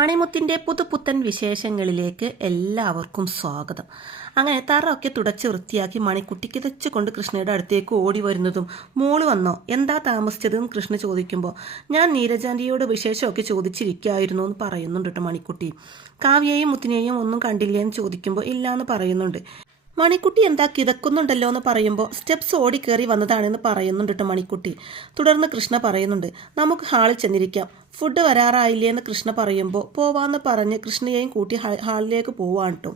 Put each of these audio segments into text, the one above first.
മണിമുത്തിന്റെ പുതുപുത്തൻ വിശേഷങ്ങളിലേക്ക് എല്ലാവർക്കും സ്വാഗതം. അങ്ങനെ തറൊക്കെ തുടച്ച് വൃത്തിയാക്കി മണിക്കുട്ടി കിതച്ചുകൊണ്ട് കൃഷ്ണയുടെ അടുത്തേക്ക് ഓടി വരുന്നതും മോൾ വന്നോ? എന്താ താമസിച്ചതെന്ന് കൃഷ്ണ ചോദിക്കുമ്പോൾ ഞാൻ നീരജാന്റിയോട് വിശേഷമൊക്കെ ചോദിച്ചിരിക്കായിരുന്നു എന്ന് പറയുന്നുണ്ട് കേട്ടോ മണിക്കുട്ടി. കാവ്യയും മുത്തിനെയും ഒന്നും കണ്ടില്ലേ എന്ന് ചോദിക്കുമ്പോൾ ഇല്ലാന്ന് പറയുന്നുണ്ട്. മണിക്കുട്ടി എന്താ കിതക്കുന്നുണ്ടല്ലോ എന്ന് പറയുമ്പോൾ സ്റ്റെപ്സ് ഓടി ഓടിക്കേറി വന്നതാണെന്ന് പറയുന്നുണ്ട് കേട്ടോ മണിക്കുട്ടി. തുടർന്ന് കൃഷ്ണ പറയുന്നുണ്ട് നമുക്ക് ഹാളിൽ ചെന്നിരിക്കാം. ഫുഡ് വരാറായില്ലേ? എന്ന് കൃഷ്ണ പറയുമ്പോൾ പോവാന്ന് പറഞ്ഞ് കൃഷ്ണയെയും കൂട്ടി ഹാളിലേക്ക് പോവാണ് കേട്ടോ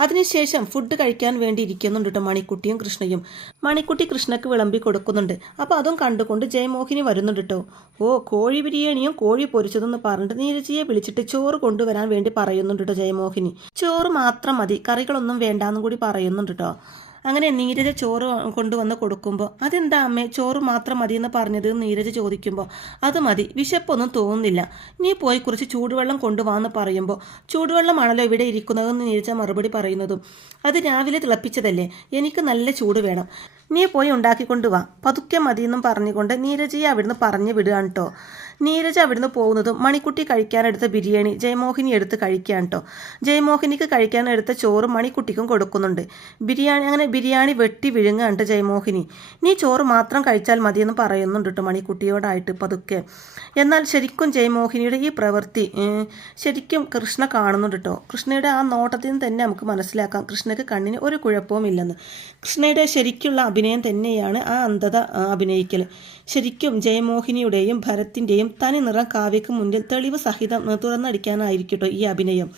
അതിനുശേഷം ഫുഡ് കഴിക്കാൻ വേണ്ടി ഇരിക്കുന്നുണ്ട് കേട്ടോ മണിക്കുട്ടിയും കൃഷ്ണയും. മണിക്കുട്ടി കൃഷ്ണക്ക് വിളമ്പി കൊടുക്കുന്നുണ്ട്. അപ്പോൾ അതും കണ്ടുകൊണ്ട് ജയമോഹിനി വരുന്നുണ്ട് കേട്ടോ ഓ കോഴി ബിരിയാണിയും കോഴി പൊരിച്ചതെന്ന് പറഞ്ഞിട്ട് നീരജിയെ വിളിച്ചിട്ട് ചോറ് കൊണ്ടുവരാൻ വേണ്ടി പറയുന്നുണ്ട് കേട്ടോ ജയമോഹിനി. ചോറ് മാത്രം മതി കറികളൊന്നും വേണ്ടാന്നും കൂടി പറയുന്നുണ്ട് കേട്ടോ അങ്ങനെ നീരജ ചോറ് കൊണ്ടുവന്ന് കൊടുക്കുമ്പോൾ അതെന്താ അമ്മേ ചോറ് മാത്രം മതി എന്ന് പറഞ്ഞത് നീരജ ചോദിക്കുമ്പോൾ അത് മതി വിശപ്പൊന്നും തോന്നുന്നില്ല. നീ പോയി കുറച്ച് ചൂടുവെള്ളം കൊണ്ടുവാന്ന് പറയുമ്പോൾ ചൂടുവെള്ളമാണല്ലോ ഇവിടെ ഇരിക്കുന്നതെന്ന് നീരജ മറുപടി പറയുന്നതും അത് രാവിലെ തിളപ്പിച്ചതല്ലേ എനിക്ക് നല്ല ചൂട് വേണം. നീ പോയി ഉണ്ടാക്കിക്കൊണ്ട് വാ. പതുക്കെ മതിയെന്നും പറഞ്ഞുകൊണ്ട് നീരജയെ അവിടുന്ന് പറഞ്ഞു വിടുകയാണ് കേട്ടോ നീരജ് അവിടുന്ന് പോകുന്നതും മണിക്കുട്ടി കഴിക്കാനെടുത്ത ബിരിയാണി ജയമോഹിനി എടുത്ത് കഴിക്കാൻ കേട്ടോ ജയമോഹിനിക്ക് കഴിക്കാനെടുത്ത ചോറ് മണിക്കുട്ടിക്കും കൊടുക്കുന്നുണ്ട്. ബിരിയാണി അങ്ങനെ ബിരിയാണി വെട്ടി വിഴുങ്ങാണ്ട് ജയമോഹിനി. നീ ചോറ് മാത്രം കഴിച്ചാൽ മതിയെന്ന് പറയുന്നുണ്ട് കേട്ടോ മണിക്കുട്ടിയോടായിട്ട് പതുക്കെ. എന്നാൽ ശരിക്കും ജയമോഹിനിയുടെ ഈ പ്രവൃത്തി ശരിക്കും കൃഷ്ണ കാണുന്നുണ്ട് കേട്ടോ കൃഷ്ണയുടെ ആ നോട്ടത്തിൽ നിന്ന് തന്നെ നമുക്ക് മനസ്സിലാക്കാം. കൃഷ്ണയ്ക്ക് കണ്ണിന് ഒരു കുഴപ്പവും ഇല്ലെന്ന്. കൃഷ്ണയുടെ ശരിക്കുള്ള അഭിനയം തന്നെയാണ് ആ അന്ധത അഭിനയിക്കൽ ശരിക്കും ജയമോഹിനിയുടെയും ഭരത്തിന്റെയും തനി നിറം കാവ്യക്ക് മുന്നിൽ തെളിവ് സഹിതം തുറന്നടിക്കാനായിരിക്കട്ടോ ഈ അഭിനയം.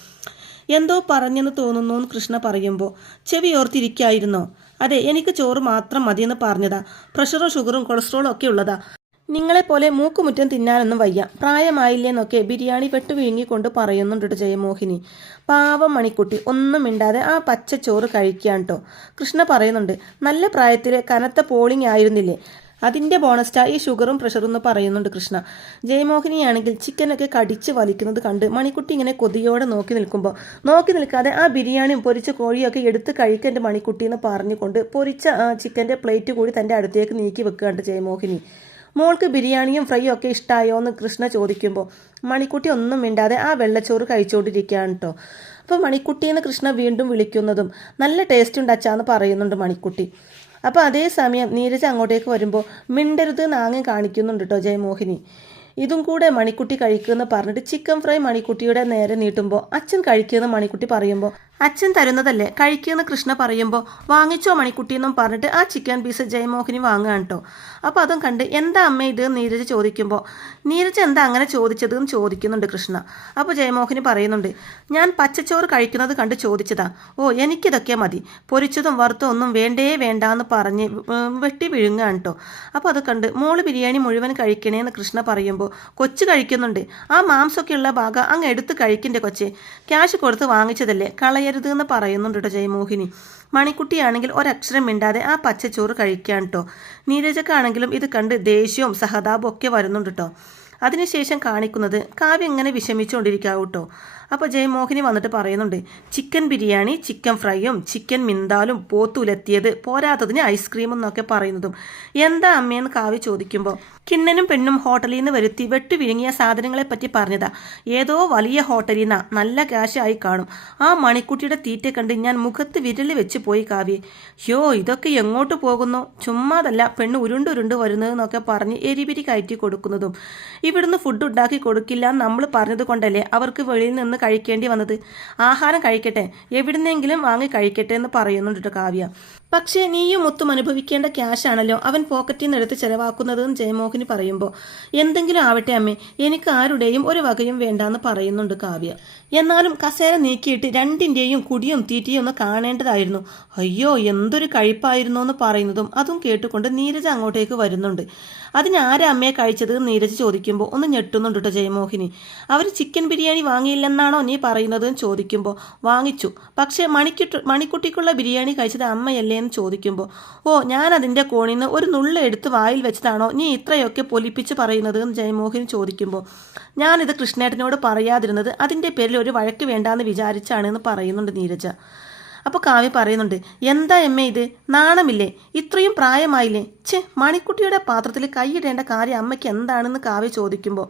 എന്തോ പറഞ്ഞെന്ന് തോന്നുന്നു എന്ന് കൃഷ്ണ പറയുമ്പോൾ ചെവി ഓർത്തിരിക്കായിരുന്നോ? അതെ എനിക്ക് ചോറ് മാത്രം മതിയെന്ന് പറഞ്ഞതാ. പ്രഷറും ഷുഗറും കൊളസ്ട്രോളും ഒക്കെ ഉള്ളതാ. നിങ്ങളെപ്പോലെ മൂക്കുമുറ്റം തിന്നാനൊന്നും വയ്യ. പ്രായമായില്ലേന്നൊക്കെ ബിരിയാണി വെട്ട് വിഴുങ്ങിക്കൊണ്ട് പറയുന്നുണ്ട് ജയമോഹിനി. പാവം മണിക്കുട്ടി ഒന്നും മിണ്ടാതെ ആ പച്ച ചോറ് കഴിക്കാൻ കേട്ടോ കൃഷ്ണ പറയുന്നുണ്ട് നല്ല പ്രായത്തിലെ കനത്ത പോളിംഗ് ആയിരുന്നില്ലേ? അതിന്റെ ബോണസ്റ്റാ ഈ ഷുഗറും പ്രഷറും എന്ന് പറയുന്നുണ്ട് കൃഷ്ണ. ജയമോഹിനിയാണെങ്കിൽ ചിക്കനൊക്കെ കടിച്ച് വലിക്കുന്നത് കണ്ട് മണിക്കുട്ടി ഇങ്ങനെ കൊതിയോടെ നോക്കി നിൽക്കുമ്പോൾ നോക്കി നിൽക്കാതെ ആ ബിരിയാണിയും പൊരിച്ച കോഴിയൊക്കെ എടുത്ത് കഴിക്കേണ്ട മണിക്കുട്ടി എന്ന് പറഞ്ഞുകൊണ്ട് പൊരിച്ച ചിക്കന്റെ പ്ലേറ്റ് കൂടി തന്റെ അടുത്തേക്ക് നീക്കി വെക്കുകയാണ് ജയമോഹിനി. മോൾക്ക് ബിരിയാണിയും ഫ്രൈയും ഒക്കെ ഇഷ്ടമായോ എന്ന് കൃഷ്ണ ചോദിക്കുമ്പോൾ മണിക്കുട്ടി ഒന്നും മിണ്ടാതെ ആ വെള്ളച്ചോറ് കഴിച്ചുകൊണ്ടിരിക്കുകയാണ് കേട്ടോ അപ്പോൾ മണിക്കുട്ടിയെന്ന് കൃഷ്ണ വീണ്ടും വിളിക്കുന്നതും നല്ല ടേസ്റ്റ് ഉണ്ട് അച്ചാന്ന് പറയുന്നുണ്ട് മണിക്കുട്ടി. അപ്പോൾ അതേസമയം നീരജ അങ്ങോട്ടേക്ക് വരുമ്പോൾ മിണ്ടരുത് നാങ്ങി കാണിക്കുന്നുണ്ട് കേട്ടോ ജയമോഹിനി. ഇതും കൂടെ മണിക്കുട്ടി കഴിക്കുമെന്ന് പറഞ്ഞിട്ട് ചിക്കൻ ഫ്രൈ മണിക്കുട്ടിയുടെ നേരെ നീട്ടുമ്പോൾ അച്ഛൻ കഴിക്കുമെന്ന് മണിക്കുട്ടി പറയുമ്പോൾ അച്ഛൻ തരുന്നതല്ലേ? കഴിക്കുമെന്ന് കൃഷ്ണ പറയുമ്പോൾ വാങ്ങിച്ചോ മണിക്കുട്ടി എന്നും പറഞ്ഞിട്ട് ആ ചിക്കൻ പീസ് ജയമോഹിനി വാങ്ങുകയാണ് കേട്ടോ അപ്പോൾ അതും കണ്ട് എന്താ അമ്മ ഇത് നീരജ് ചോദിക്കുമ്പോൾ നീരജ് എന്താ അങ്ങനെ ചോദിച്ചത്? എന്ന് ചോദിക്കുന്നുണ്ട് കൃഷ്ണ. അപ്പോൾ ജയമോഹിനി പറയുന്നുണ്ട് ഞാൻ പച്ചച്ചോറ് കഴിക്കുന്നത് കണ്ട് ചോദിച്ചതാ. ഓ എനിക്കിതൊക്കെ മതി. പൊരിച്ചതും വറുത്തും ഒന്നും വേണ്ടേ വേണ്ട എന്ന് പറഞ്ഞ് വെട്ടി വിഴുങ്ങാണ് കേട്ടോ അപ്പോൾ അത് കണ്ട് മോൾ ബിരിയാണി മുഴുവൻ കഴിക്കണേന്ന് കൃഷ്ണ പറയുമ്പോൾ കൊച്ചു കഴിക്കുന്നുണ്ട്. ആ മാംസമൊക്കെയുള്ള ഭാഗം അങ്ങ് എടുത്ത് കഴിക്കണ്ടേ കൊച്ചേ. ക്യാഷ് കൊടുത്ത് വാങ്ങിച്ചതല്ലേ? കളയരുത് എന്ന് പറയുന്നുണ്ട് കേട്ടോ ജയമോഹിനി. മണിക്കുട്ടിയാണെങ്കിൽ ഒരക്ഷരം മിണ്ടാതെ ആ പച്ചച്ചോറ് കഴിക്കാൻ കേട്ടോ നീരജക്കാണെങ്കിലും ഇത് കണ്ട് ദേഷ്യവും സഹതാപവും ഒക്കെ വരുന്നുണ്ട് കേട്ടോ അതിനുശേഷം കാണിക്കുന്നത് കാവ്യ ഇങ്ങനെ വിഷമിച്ചുകൊണ്ടിരിക്കാവൂ കേട്ടോ അപ്പോൾ ജയമോഹിനി വന്നിട്ട് പറയുന്നുണ്ട് ചിക്കൻ ബിരിയാണി ചിക്കൻ ഫ്രൈയും ചിക്കൻ മിന്താലും പോത്തുലത്തിയത് പോരാത്തതിന് ഐസ്ക്രീം എന്നൊക്കെ പറയുന്നതും. എന്താ അമ്മയെന്ന് കാവ്യ ചോദിക്കുമ്പോൾ കിണ്ണനും പെണ്ണും ഹോട്ടലിൽ നിന്ന് വരുത്തി വെട്ടി വിഴുങ്ങിയ സാധനങ്ങളെ പറ്റി പറഞ്ഞതാ. ഏതോ വലിയ ഹോട്ടലിൽ നിന്നാ നല്ല ക്യാഷായി കാണും. ആ മണിക്കുട്ടിയുടെ തീറ്റ കണ്ട് ഞാൻ മുഖത്ത് വിരൽ വെച്ച് പോയി കാവ്യെ. യോ ഇതൊക്കെ എങ്ങോട്ട് പോകുന്നു? ചുമ്മാതല്ല പെണ്ണ് ഉരുണ്ട് ഉരുണ്ടുരുണ്ട് വരുന്നതെന്നൊക്കെ പറഞ്ഞ് എരിപിരി കയറ്റി കൊടുക്കുന്നതും. ഇവിടുന്ന് ഫുഡ് ഉണ്ടാക്കി കൊടുക്കില്ല നമ്മൾ പറഞ്ഞത് കൊണ്ടല്ലേ അവർക്ക് വെളിയിൽ നിന്ന് കഴിക്കേണ്ടി വന്നത്. ആഹാരം കഴിക്കട്ടെ. എവിടുന്നെങ്കിലും വാങ്ങി കഴിക്കട്ടെ എന്ന് പറയുന്നുണ്ട് കാവ്യ. പക്ഷേ നീയും മുത്തും അനുഭവിക്കേണ്ട ക്യാഷാണല്ലോ അവൻ പോക്കറ്റിൽ നിന്ന് എടുത്ത് ചെലവാക്കുന്നതെന്ന് ജയമോഹിനി പറയുമ്പോൾ എന്തെങ്കിലും ആവട്ടെ അമ്മേ എനിക്ക് ആരുടെയും ഒരു വകയും വേണ്ടാന്ന് പറയുന്നുണ്ട് കാവ്യ. എന്നാലും കസേര നീക്കിയിട്ട് രണ്ടിന്റെയും കുടിയും തീറ്റിയും ഒന്ന് കാണേണ്ടതായിരുന്നു. അയ്യോ എന്തൊരു കഴിപ്പായിരുന്നു എന്ന് പറയുന്നതും അതും കേട്ടുകൊണ്ട് നീരജ് അങ്ങോട്ടേക്ക് വരുന്നുണ്ട്. അതിനാരാ അമ്മയെ കഴിച്ചത് നീരജ് ചോദിക്കുമ്പോൾ ഒന്ന് ഞെട്ടുന്നുണ്ട് കേട്ടോ ജയമോഹിനി. അവർ ചിക്കൻ ബിരിയാണി വാങ്ങിയില്ലെന്നാണോ നീ പറയുന്നതെന്ന് ചോദിക്കുമ്പോൾ വാങ്ങിച്ചു. പക്ഷേ മണിക്കുട്ടി മണിക്കുട്ടിക്കുള്ള ബിരിയാണി കഴിച്ചത് അമ്മയല്ലേ എന്ന് ചോദിക്കുമ്പോൾ ഓ ഞാൻ അതിന്റെ കോണിൽ നിന്ന് ഒരു നുള്ള എടുത്ത് വായിൽ വെച്ചതാണോ? നീ ഇത്രയൊക്കെ പൊലിപ്പിച്ച് പറയുന്നത്? എന്ന് ജയമോഹിനി ചോദിക്കുമ്പോൾ ഞാനിത് കൃഷ്ണേട്ടനോട് പറയാതിരുന്നത് അതിന്റെ പേരിൽ ഒരു വഴക്ക് വേണ്ടാന്ന് വിചാരിച്ചാണ് എന്ന് പറയുന്നുണ്ട് നീരജ. അപ്പോൾ കാവ്യ പറയുന്നുണ്ട് എന്താ എമ്മ ഇത്? നാണമില്ലേ? ഇത്രയും പ്രായമായില്ലേ? ഛേ മണിക്കുട്ടിയുടെ പാത്രത്തിൽ കൈയിടേണ്ട കാര്യം അമ്മയ്ക്ക് എന്താണെന്ന് കാവ്യ ചോദിക്കുമ്പോൾ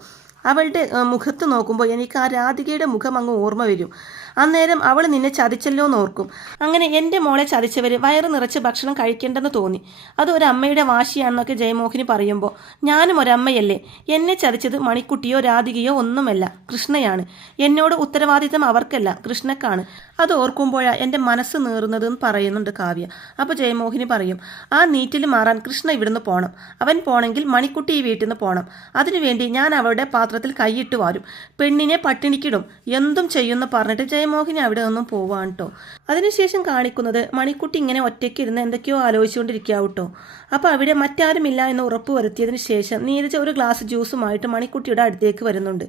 അവളുടെ മുഖത്ത് നോക്കുമ്പോൾ എനിക്ക് ആ രാധികയുടെ മുഖം അങ്ങ് ഓർമ്മ വരും. അന്നേരം അവൾ നിന്നെ ചതിച്ചല്ലോ എന്ന് ഓർക്കും അങ്ങനെ എന്റെ മോളെ ചതിച്ചവർ വയറ് നിറച്ച് ഭക്ഷണം കഴിക്കേണ്ടെന്ന് തോന്നി. അത് ഒരു അമ്മയുടെ വാശിയാണെന്നൊക്കെ ജയമോഹിനി പറയുമ്പോൾ ഞാനും ഒരമ്മയല്ലേ. എന്നെ ചതിച്ചത് മണിക്കുട്ടിയോ രാധികയോ ഒന്നുമല്ല. കൃഷ്ണയാണ്. എന്നോട് ഉത്തരവാദിത്തം അവർക്കല്ല. കൃഷ്ണക്കാണ്. അത് ഓർക്കുമ്പോഴാണ് എന്റെ മനസ്സ് നീറുന്നതെന്ന് പറയുന്നുണ്ട് കാവ്യ. അപ്പോൾ ജയമോഹിനി പറയും ആ നീറ്റിൽ മാറാൻ കൃഷ്ണ ഇവിടുന്ന് പോണം. അവൻ പോണെങ്കിൽ മണിക്കുട്ടി ഈ വീട്ടിൽ നിന്ന് പോണം. അതിനുവേണ്ടി ഞാൻ അവളുടെ പാത്രത്തിൽ കൈയിട്ട് വാരും. പെണ്ണിനെ പട്ടിണിക്കിടും. എന്തും ചെയ്യുമെന്ന് പറഞ്ഞിട്ട് ജയമോഹിനി അവിടെ നിന്നും പോവാണ് കേട്ടോ അതിനുശേഷം കാണിക്കുന്നത് മണിക്കുട്ടി ഇങ്ങനെ ഒറ്റയ്ക്ക് ഇരുന്ന് എന്തൊക്കെയോ ആലോചിച്ചുകൊണ്ടിരിക്കാവും കേട്ടോ അപ്പോൾ അവിടെ മറ്റാരുമില്ല എന്ന് ഉറപ്പ് വരുത്തിയതിന് ശേഷം നീരജ ഒരു ഗ്ലാസ് ജ്യൂസുമായിട്ട് മണിക്കുട്ടിയുടെ അടുത്തേക്ക് വരുന്നുണ്ട്.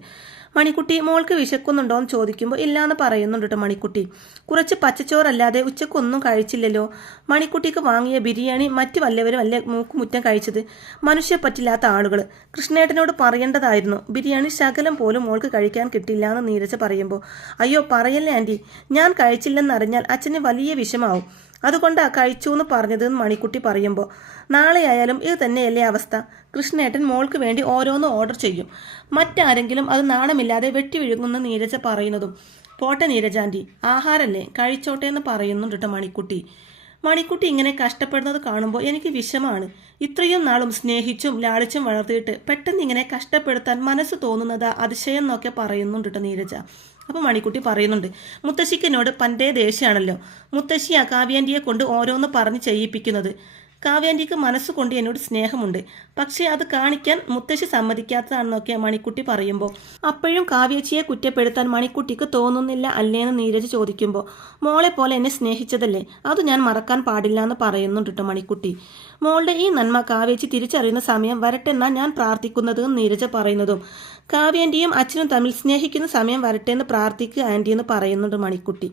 മണിക്കുട്ടി മോൾക്ക് വിശക്കുന്നുണ്ടോ എന്ന് ചോദിക്കുമ്പോൾ ഇല്ലാന്ന് പറയുന്നുണ്ട് കേട്ടോ മണിക്കുട്ടി. കുറച്ച് പച്ചച്ചോറല്ലാതെ ഉച്ചക്കൊന്നും കഴിച്ചില്ലല്ലോ. മണിക്കുട്ടിക്ക് വാങ്ങിയ ബിരിയാണി മറ്റു വല്ലവരും അല്ലേ മൂക്കുമുറ്റം കഴിച്ചത്? മനുഷ്യ പറ്റില്ലാത്ത ആളുകൾ കൃഷ്ണേട്ടനോട് പറയേണ്ടതായിരുന്നു. ബിരിയാണി ശകലം പോലും മോൾക്ക് കഴിക്കാൻ കിട്ടില്ല എന്ന് നീരജ പറയുമ്പോൾ. അയ്യോ പറയല്ലേ ആന്റി ഞാൻ കഴിച്ചില്ലെന്നറിഞ്ഞാൽ അച്ഛന് വലിയ വിഷമാവും. അതുകൊണ്ടാ കഴിച്ചു എന്ന് പറഞ്ഞതെന്ന് മണിക്കുട്ടി പറയുമ്പോൾ നാളെയായാലും ഇത് തന്നെയല്ലേ അവസ്ഥ. കൃഷ്ണേട്ടൻ മോൾക്ക് വേണ്ടി ഓരോന്ന് ഓർഡർ ചെയ്യും. മറ്റാരെങ്കിലും അത് നാണമില്ലാതെ വെട്ടി വിഴുങ്ങുന്ന നീരജ പറയുന്നതും. പോട്ടെ നീരജാന്റി ആഹാരല്ലേ? കഴിച്ചോട്ടെ എന്ന് പറയുന്നുണ്ട് കേട്ടോ മണിക്കുട്ടി. മണിക്കുട്ടി ഇങ്ങനെ കഷ്ടപ്പെടുന്നത് കാണുമ്പോൾ എനിക്ക് വിഷമാണ്. ഇത്രയും നാളും സ്നേഹിച്ചും ലാളിച്ചും വളർത്തിയിട്ട് പെട്ടെന്ന് ഇങ്ങനെ കഷ്ടപ്പെടുത്താൻ മനസ്സ് തോന്നുന്നത് അതിശയം എന്നൊക്കെ പറയുന്നുണ്ട് കേട്ടോ നീരജ. അപ്പോൾ മണിക്കുട്ടി പറയുന്നുണ്ട് മുത്തശ്ശിക്ക് എന്നോട് പണ്ടേ ദേഷ്യമാണല്ലോ മുത്തശ്ശി ആ കാവ്യാന്റിയെ കൊണ്ട് ഓരോന്ന് പറഞ്ഞ് ചെയ്യിപ്പിക്കുന്നത്. കാവ്യാന്റിക്ക് മനസ്സുകൊണ്ട് എന്നോട് സ്നേഹമുണ്ട്. പക്ഷേ അത് കാണിക്കാൻ മുത്തശ്ശി സമ്മതിക്കാത്തതാണെന്നൊക്കെ മണിക്കുട്ടി പറയുമ്പോൾ അപ്പോഴും കാവ്യച്ചിയെ കുറ്റപ്പെടുത്താൻ മണിക്കുട്ടിക്ക് തോന്നുന്നില്ല അല്ലേന്ന് നീരജ് ചോദിക്കുമ്പോൾ മോളെ പോലെ എന്നെ സ്നേഹിച്ചതല്ലേ? അത് ഞാൻ മറക്കാൻ പാടില്ല എന്ന് പറയുന്നുണ്ട് കേട്ടോ മണിക്കുട്ടി. മോളുടെ ഈ നന്മ കാവ്യച്ചി തിരിച്ചറിയുന്ന സമയം വരട്ടെന്നാണ് ഞാൻ പ്രാർത്ഥിക്കുന്നത് എന്ന് നീരജ പറയുന്നതും. കാവ്യാന്റിയും അച്ഛനും തമ്മിൽ സ്നേഹിക്കുന്ന സമയം വരട്ടെ എന്ന് പ്രാർത്ഥിക്കുക ആന്റി എന്ന് പറയുന്നുണ്ട് മണിക്കുട്ടി.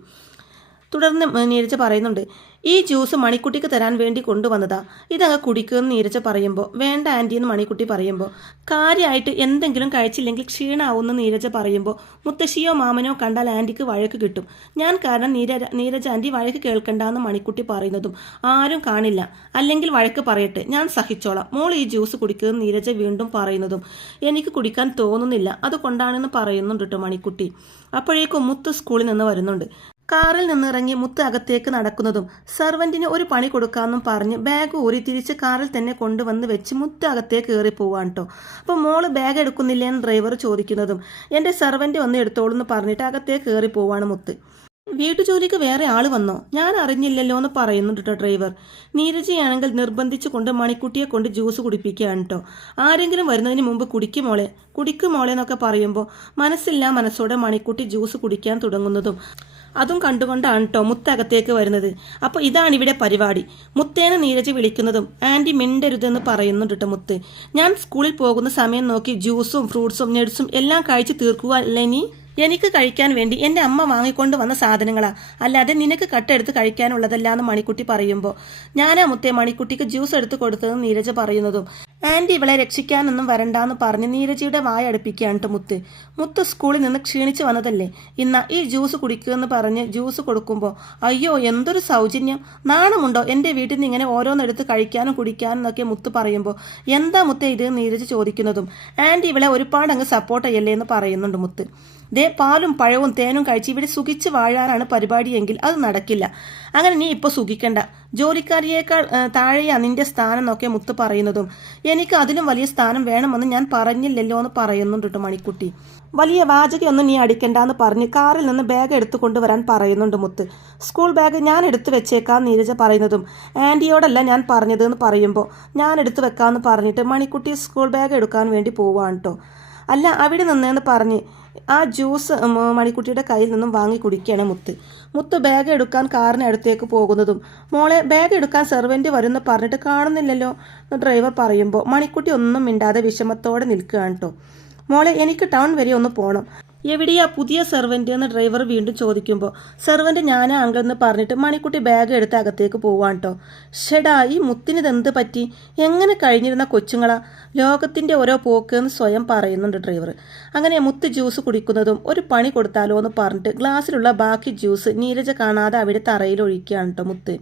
തുടർന്ന് നീരജ പറയുന്നുണ്ട് ഈ ജ്യൂസ് മണിക്കുട്ടിക്ക് തരാൻ വേണ്ടി കൊണ്ടുവന്നതാ. ഇതങ്ങ് കുടിക്കുമെന്ന് നീരജ പറയുമ്പോൾ വേണ്ട ആന്റി എന്ന് മണിക്കുട്ടി പറയുമ്പോൾ കാര്യമായിട്ട് എന്തെങ്കിലും കഴിച്ചില്ലെങ്കിൽ ക്ഷീണാവുമെന്ന് നീരജ പറയുമ്പോൾ മുത്തശ്ശിയോ മാമനോ കണ്ടാൽ ആന്റിക്ക് വഴക്ക് കിട്ടും. ഞാൻ കാരണം നീര നീരജ ആന്റി വഴക്ക് കേൾക്കണ്ടെന്ന് മണിക്കുട്ടി പറയുന്നതും ആരും കാണില്ല. അല്ലെങ്കിൽ വഴക്ക് പറയട്ടെ ഞാൻ സഹിച്ചോളാം. മോൾ ഈ ജ്യൂസ് കുടിക്കുമെന്ന് നീരജ വീണ്ടും പറയുന്നതും എനിക്ക് കുടിക്കാൻ തോന്നുന്നില്ല. അതുകൊണ്ടാണെന്ന് പറയുന്നുണ്ട് കേട്ടോ മണിക്കുട്ടി. അപ്പോഴേക്കും മുത്ത് സ്കൂളിൽ നിന്ന് വരുന്നുണ്ട്. കാറിൽ നിന്നിറങ്ങി മുത്ത് അകത്തേക്ക് നടക്കുന്നതും സർവന്റിന് ഒരു പണി കൊടുക്കാമെന്നും പറഞ്ഞ് ബാഗ് ഊരി തിരിച്ച് കാറിൽ തന്നെ കൊണ്ടുവന്ന് വെച്ച് മുത്ത് അകത്തേക്ക് കയറി പോവാൻ കേട്ടോ അപ്പോൾ മോൾ ബാഗ് എടുക്കുന്നില്ല എന്ന് ഡ്രൈവർ ചോദിക്കുന്നതും എന്റെ സർവന്റ് ഒന്ന് എടുത്തോളൂ എന്ന് പറഞ്ഞിട്ട് അകത്തേക്ക് കയറി പോവാണ് മുത്ത്. വീട്ടുജോലിക്ക് വേറെ ആൾ വന്നോ? ഞാൻ അറിഞ്ഞില്ലല്ലോ എന്ന് പറയുന്നുണ്ട് കേട്ടോ ഡ്രൈവർ നീരജയാണെങ്കിൽ നിർബന്ധിച്ചു കൊണ്ട് മണിക്കുട്ടിയെ കൊണ്ട് ജ്യൂസ് കുടിപ്പിക്കുകയാണ് കേട്ടോ ആരെങ്കിലും വരുന്നതിന് മുമ്പ് കുടിക്കുമോളെ കുടിക്കുമോളെ കുടിക്കും മോളെ എന്നൊക്കെ പറയുമ്പോൾ മനസ്സില്ലാ മനസ്സോടെ മണിക്കുട്ടി ജ്യൂസ് കുടിക്കാൻ തുടങ്ങുന്നതും അതും കണ്ടുകൊണ്ടാണ് കേട്ടോ മുത്തകത്തേക്ക് വരുന്നത്. അപ്പോൾ ഇതാണ് ഇവിടെ പരിപാടി. മുത്തേനെ നീരജ് വിളിക്കുന്നതും ആന്റി മിണ്ടരുതെന്ന് പറയുന്നുണ്ട് കേട്ടോ മുത്ത്. ഞാൻ സ്കൂളിൽ പോകുന്ന സമയം നോക്കി ജ്യൂസും ഫ്രൂട്ട്സും നട്സും എല്ലാം കഴിച്ച് തീർക്കുക അല്ലേ നീ എനിക്ക് കഴിക്കാൻ വേണ്ടി എന്റെ അമ്മ വാങ്ങിക്കൊണ്ട് വന്ന സാധനങ്ങളാ. അല്ലാതെ നിനക്ക് കട്ടെടുത്ത് കഴിക്കാനുള്ളതല്ല എന്ന് മണിക്കുട്ടി പറയുമ്പോൾ ഞാനാ മുത്തേ മണിക്കുട്ടിക്ക് ജ്യൂസ് എടുത്ത് കൊടുത്തതെന്ന് നീരജ പറയുന്നതും. ആന്റി ഇവളെ രക്ഷിക്കാനൊന്നും വരണ്ടാന്ന് പറഞ്ഞ് നീരജയുടെ വായ അടുപ്പിക്കുകയാണ് മുത്ത്. മുത്ത് സ്കൂളിൽ നിന്ന് ക്ഷീണിച്ച് വന്നതല്ലേ. ഇന്ന ഈ ജ്യൂസ് കുടിക്കുമെന്ന് പറഞ്ഞ് ജ്യൂസ് കൊടുക്കുമ്പോൾ അയ്യോ എന്തൊരു സൗജന്യം. നാണമുണ്ടോ എന്റെ വീട്ടിൽ നിന്ന് ഇങ്ങനെ ഓരോന്നെടുത്ത് കഴിക്കാനും കുടിക്കാനും എന്നൊക്കെ മുത്ത് പറയുമ്പോൾ എന്താ മുത്തേ ഇത്? നീരജ് ചോദിക്കുന്നതും. ആന്റി ഇവളെ ഒരുപാട് അങ്ങ് സപ്പോർട്ട് ചെയ്യല്ലേ എന്ന് പറയുന്നുണ്ട് മുത്ത്. ദേ പാലും പഴവും തേനും കഴിച്ച് ഇവിടെ സുഖിച്ച് വാഴാനാണ് പരിപാടിയെങ്കിൽ അത് നടക്കില്ല. അങ്ങനെ നീ ഇപ്പോൾ സുഖിക്കണ്ട. ജോലിക്കാരിയേക്കാൾ താഴെയാ നിന്റെ സ്ഥാനം എന്നൊക്കെ മുത്ത് പറയുന്നതും. എനിക്ക് അതിലും വലിയ സ്ഥാനം വേണമെന്ന് ഞാൻ പറഞ്ഞില്ലല്ലോ എന്ന് പറയുന്നുണ്ട് കേട്ടോ മണിക്കുട്ടി. വലിയ വാചകയൊന്നും നീ അടിക്കണ്ട എന്ന് പറഞ്ഞ് കാറിൽ നിന്ന് ബാഗ് എടുത്തു കൊണ്ടുവരാൻ പറയുന്നുണ്ട് മുത്ത്. സ്കൂൾ ബാഗ് ഞാൻ എടുത്തു വെച്ചേക്കാം നീരജ പറയുന്നതും. ആന്റിയോടല്ല ഞാൻ പറഞ്ഞത് എന്ന് പറയുമ്പോൾ ഞാൻ എടുത്തു വെക്കാമെന്ന് പറഞ്ഞിട്ട് മണിക്കുട്ടി സ്കൂൾ ബാഗ് എടുക്കാൻ വേണ്ടി പോവാണ് കേട്ടോ അല്ല അവിടെ നിന്നേന്ന് പറഞ്ഞ് ആ ജ്യൂസ് മണിക്കുട്ടിയുടെ കയ്യിൽ നിന്നും വാങ്ങി കുടിക്കുകയാണ് മുത്ത്. മുത്ത് ബാഗ് എടുക്കാൻ കാറിന് അടുത്തേക്ക് പോകുന്നതും മോളെ ബാഗ് എടുക്കാൻ സെർവന്റ് വരുമെന്ന് പറഞ്ഞിട്ട് കാണുന്നില്ലല്ലോ? എന്ന് ഡ്രൈവർ പറയുമ്പോൾ മണിക്കുട്ടി ഒന്നും മിണ്ടാതെ വിഷമത്തോടെ നിൽക്കുകയാണ് കേട്ടോ മോളെ എനിക്ക് ടൗൺ വരെ ഒന്ന് പോകണം എവിടെയാ പുതിയ സെർവന്റ് എന്ന് ഡ്രൈവർ വീണ്ടും ചോദിക്കുമ്പോൾ സെർവന്റ് ഞാനാ അങ്കിൾ എന്ന് പറഞ്ഞിട്ട് മണിക്കുട്ടി ബാഗ് എടുത്ത് അകത്തേക്ക് പോവാൻ കേട്ടോ ഷെടാ ഈ മുത്തിനിതെന്ത് പറ്റി? എങ്ങനെ കഴിഞ്ഞിരുന്ന കൊച്ചുങ്ങളാ? ലോകത്തിന്റെ ഓരോ പോക്ക് എന്ന് സ്വയം പറയുന്നുണ്ട് ഡ്രൈവർ അങ്ങനെ മുത്ത് ജ്യൂസ് കുടിക്കുന്നതും ഒരു പണി കൊടുത്താലോ എന്ന് പറഞ്ഞിട്ട് ഗ്ലാസ്സിലുള്ള ബാക്കി ജ്യൂസ് നീരജ കാണാതെ അവിടെ തറയിൽ ഒഴിക്കുകയാണ് കേട്ടോ മുത്ത്.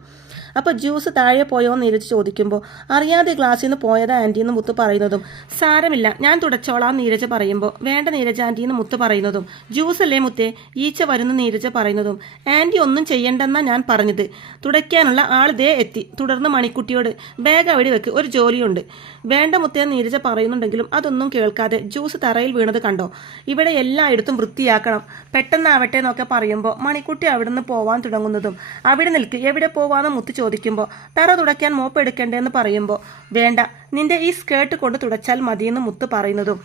അപ്പോൾ ജ്യൂസ് താഴെ പോയോ എന്ന് നീരജ് ചോദിക്കുമ്പോൾ അറിയാതെ ഗ്ലാസ്സിൽ നിന്ന് പോയതാ ആന്റി എന്ന് മുത്ത് പറയുന്നതും സാരമില്ല ഞാൻ തുടച്ചോളാം നീരജ് പറയുമ്പോൾ വേണ്ട നീരജ ആന്റി എന്ന് മുത്ത് പറയുന്നതും ജ്യൂസ് അല്ലേ മുത്തേ ഈച്ച വരുന്ന നീരജ് പറയുന്നതും ആന്റി ഒന്നും ചെയ്യണ്ടെന്നാ ഞാൻ പറഞ്ഞത്. തുടയ്ക്കാനുള്ള ആൾ ദേ എത്തി. തുടർന്ന് മണിക്കുട്ടിയോട് ബാഗ് അവിടെ വെക്ക് ഒരു ജോലിയുണ്ട്. വേണ്ട മുത്തേ നീരജ പറയുന്നുണ്ടെങ്കിലും അതൊന്നും കേൾക്കാതെ ജ്യൂസ് തറയിൽ വീണത് കണ്ടോ? ഇവിടെ എല്ലായിടത്തും വൃത്തിയാക്കണം. പെട്ടെന്നാവട്ടെ എന്നൊക്കെ പറയുമ്പോൾ മണിക്കുട്ടി അവിടെ നിന്ന് പോവാൻ തുടങ്ങുന്നതും അവിടെ നിൽക്ക് എവിടെ പോവാന്ന് മുത്ത് ചോദിക്കുമ്പോൾ തറ തുടയ്ക്കാൻ മോപ്പ് എടുക്കണ്ടേന്ന് പറയുമ്പോൾ വേണ്ട നിന്റെ ഈ സ്കേർട്ട് കൊണ്ട് തുടച്ചാൽ മതിയെന്ന് മുത്ത് പറയുന്നതും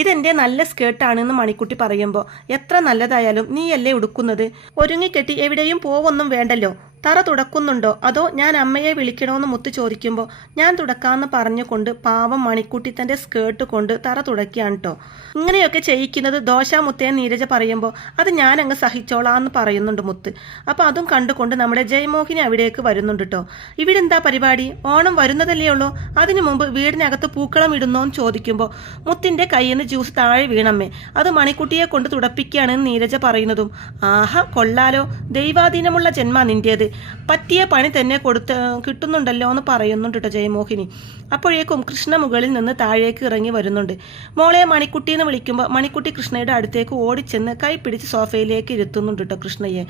ഇതെന്റെ നല്ല സ്കേർട്ടാണെന്ന് മണിക്കുട്ടി പറയുമ്പോൾ എത്ര നല്ലതായാലും നീയല്ലേ ഉടുക്കുന്നത്? ഒരുങ്ങിക്കെട്ടി എവിടെയും പോവൊന്നും വേണ്ടല്ലോ. തറ തുടക്കുന്നുണ്ടോ? അതോ ഞാൻ അമ്മയെ വിളിക്കണമെന്ന് മുത്തു ചോദിക്കുമ്പോൾ ഞാൻ തുടക്കാന്ന് പറഞ്ഞുകൊണ്ട് പാവം മണിക്കുട്ടി തന്റെ സ്കേർട്ട് കൊണ്ട് തറ തുടക്കിയാണ് കേട്ടോ ഇങ്ങനെയൊക്കെ ചെയ്യിക്കുന്നത് ദോശാമുത്തേ നീരജ പറയുമ്പോൾ അത് ഞാൻ അങ്ങ് സഹിച്ചോളാന്ന് പറയുന്നുണ്ട് മുത്ത്. അപ്പോൾ അതും കണ്ടുകൊണ്ട് നമ്മുടെ ജയമോഹിനി അവിടേക്ക് വരുന്നുണ്ട് കേട്ടോ ഇവിടെ എന്താ പരിപാടി? ഓണം വരുന്നതല്ലേ ഉള്ളൂ? അതിനു മുമ്പ് വീടിനകത്ത് പൂക്കളം ഇടുന്നോന്ന് ചോദിക്കുമ്പോൾ മുത്തിന്റെ കയ്യിൽ നിന്ന് ജ്യൂസ് താഴെ വീണമ്മേ. അത് മണിക്കുട്ടിയെ കൊണ്ട് തുടപ്പിക്കുകയാണെന്ന് നീരജ പറയുന്നതും. ആഹാ കൊള്ളാലോ. ദൈവാധീനമുള്ള ജന്മ നിന്റേത്. പറ്റിയ പണി തന്നെ കൊടുത്ത് കിട്ടുന്നുണ്ടല്ലോ എന്ന് പറയുന്നുണ്ട് കേട്ടോ ജയമോഹിനി. അപ്പോഴേക്കും കൃഷ്ണ മുകളിൽ നിന്ന് താഴേക്ക് ഇറങ്ങി വരുന്നുണ്ട്. മോളെ മണിക്കുട്ടി എന്ന് വിളിക്കുമ്പോൾ മണിക്കുട്ടി കൃഷ്ണയുടെ അടുത്തേക്ക് ഓടിച്ചെന്ന് കൈ പിടിച്ച് സോഫയിലേക്ക് ഇരുത്തുന്നുണ്ട് കേട്ടോ കൃഷ്ണയെ.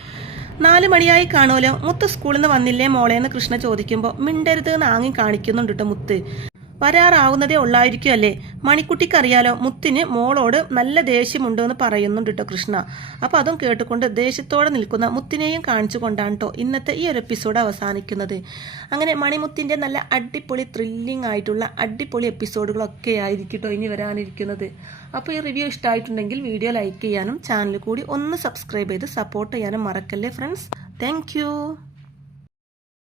നാല് മണിയായി കാണുമല്ലോ മുത്ത് സ്കൂളിൽ നിന്ന് വന്നില്ലേ മോളെ എന്ന് കൃഷ്ണ ചോദിക്കുമ്പോൾ മിണ്ടരുത് എന്ന് ആങ്ങി കാണിക്കുന്നുണ്ട് കേട്ടോ മുത്ത്. വരാറാവുന്നതേ ഉള്ളായിരിക്കും അല്ലേ? മണിക്കുട്ടിക്കറിയാലോ മുത്തിന് മോളോട് നല്ല ദേഷ്യമുണ്ട് എന്ന് പറയുന്നുണ്ട് കേട്ടോ കൃഷ്ണ. അപ്പോൾ അതും കേട്ടുകൊണ്ട് ദേഷ്യത്തോടെ നിൽക്കുന്ന മുത്തിനെയും കാണിച്ചുകൊണ്ടാണ് കേട്ടോ ഇന്നത്തെ ഈ ഒരു എപ്പിസോഡ് അവസാനിക്കുന്നത്. അങ്ങനെ മണിമുത്തിന്റെ നല്ല അടിപൊളി ത്രില്ലിംഗ് ആയിട്ടുള്ള അടിപൊളി എപ്പിസോഡുകളൊക്കെ ആയിരിക്കും കേട്ടോ ഇനി വരാനിരിക്കുന്നത്. അപ്പോൾ ഈ റിവ്യൂ ഇഷ്ടമായിട്ടുണ്ടെങ്കിൽ വീഡിയോ ലൈക്ക് ചെയ്യാനും ചാനൽ കൂടി ഒന്ന് സബ്സ്ക്രൈബ് ചെയ്ത് സപ്പോർട്ട് ചെയ്യാനും മറക്കല്ലേ ഫ്രണ്ട്സ് താങ്ക്